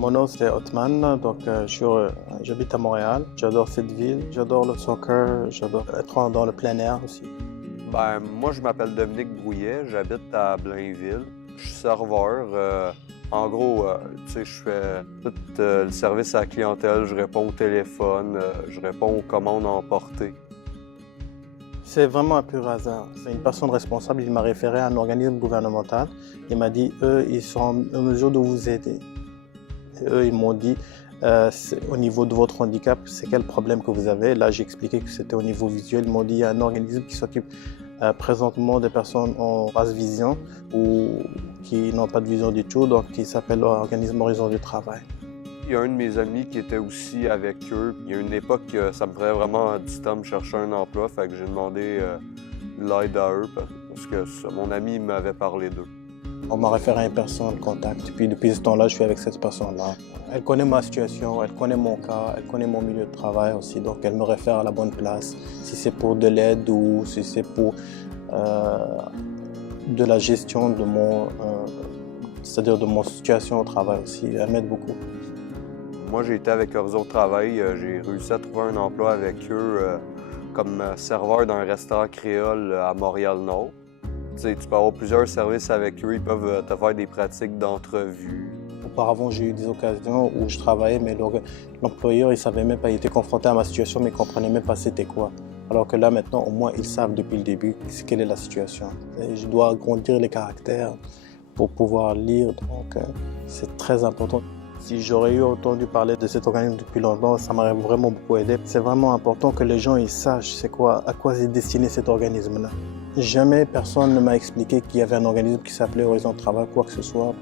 Mon nom c'est Othman, donc j'habite à Montréal. J'adore cette ville, j'adore le soccer, j'adore être dans le plein air aussi. Moi, je m'appelle Dominique Brouillet, j'habite à Blainville. Je suis serveur. En gros, tu sais, je fais tout le service à la clientèle, je réponds au téléphone, je réponds aux commandes emportées. C'est vraiment un pur hasard. C'est une personne responsable, il m'a référé à un organisme gouvernemental. Il m'a dit, eux, ils sont en mesure de vous aider. Et eux, ils m'ont dit, au niveau de votre handicap, c'est quel problème que vous avez? Là, j'ai expliqué que c'était au niveau visuel. Ils m'ont dit, il y a un organisme qui s'occupe présentement des personnes en basse vision ou qui n'ont pas de vision du tout, donc qui s'appelle l'organisme Horizon du Travail. Il y a un de mes amis qui était aussi avec eux. Il y a une époque, ça me ferait vraiment du temps de chercher un emploi, fait que j'ai demandé l'aide à eux parce que mon ami m'avait parlé d'eux. On m'a référé à une personne de contact, puis depuis ce temps-là, je suis avec cette personne-là. Elle connaît ma situation, elle connaît mon cas, elle connaît mon milieu de travail aussi, donc elle me réfère à la bonne place. Si c'est pour de l'aide ou si c'est pour de la gestion de c'est-à-dire de mon situation au travail aussi, elle m'aide beaucoup. Moi, j'ai été avec Horizon Travail, j'ai réussi à trouver un emploi avec eux comme serveur d'un restaurant créole à Montréal-Nord. Tu sais, tu peux avoir plusieurs services avec eux, ils peuvent te faire des pratiques d'entrevue. Auparavant, j'ai eu des occasions où je travaillais, mais l'employeur, il savait même pas, il était confronté à ma situation, mais il ne comprenait même pas c'était quoi. Alors que là, maintenant, au moins, ils savent depuis le début quelle est la situation. Et je dois agrandir les caractères pour pouvoir lire, donc c'est très important. Si j'aurais eu entendu parler de cet organisme depuis longtemps, ça m'aurait vraiment beaucoup aidé. C'est vraiment important que les gens ils sachent à quoi est destiné cet organisme-là. Jamais personne ne m'a expliqué qu'il y avait un organisme qui s'appelait Horizon Travail, quoi que ce soit,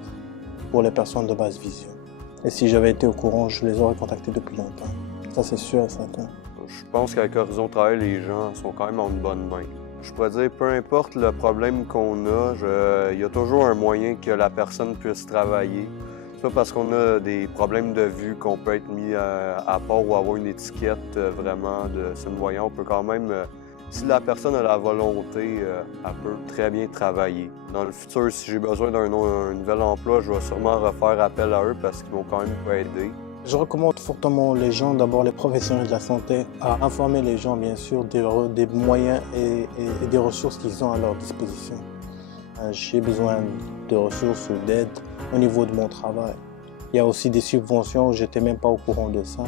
pour les personnes de basse vision. Et si j'avais été au courant, je les aurais contactés depuis longtemps. Ça, c'est sûr et certain. Je pense qu'avec Horizon Travail, les gens sont quand même en une bonne main. Je pourrais dire, peu importe le problème qu'on a, il y a toujours un moyen que la personne puisse travailler. C'est pas parce qu'on a des problèmes de vue qu'on peut être mis à part ou avoir une étiquette vraiment de semi-voyant. On peut quand même, si la personne a la volonté, elle peut très bien travailler. Dans le futur, si j'ai besoin d'un nouvel emploi, je vais sûrement refaire appel à eux parce qu'ils vont quand même m'aider. Je recommande fortement les gens, d'abord les professionnels de la santé, à informer les gens bien sûr des moyens et des ressources qu'ils ont à leur disposition. J'ai besoin de ressources ou d'aide au niveau de mon travail. Il y a aussi des subventions, je n'étais même pas au courant de ça.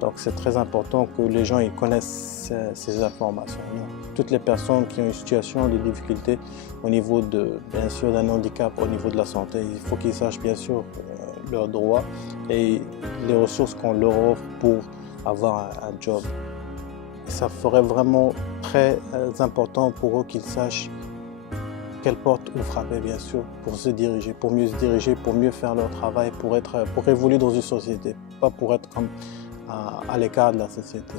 Donc c'est très important que les gens ils connaissent ces informations-là. Toutes les personnes qui ont une situation de difficulté au niveau bien sûr d'un handicap, au niveau de la santé, il faut qu'ils sachent bien sûr leurs droits et les ressources qu'on leur offre pour avoir un job. Et ça ferait vraiment très important pour eux qu'ils sachent quelle porte ou frapper, bien sûr, pour se diriger, pour mieux se diriger, pour mieux faire leur travail, pour évoluer dans une société, pas pour être comme à l'écart de la société.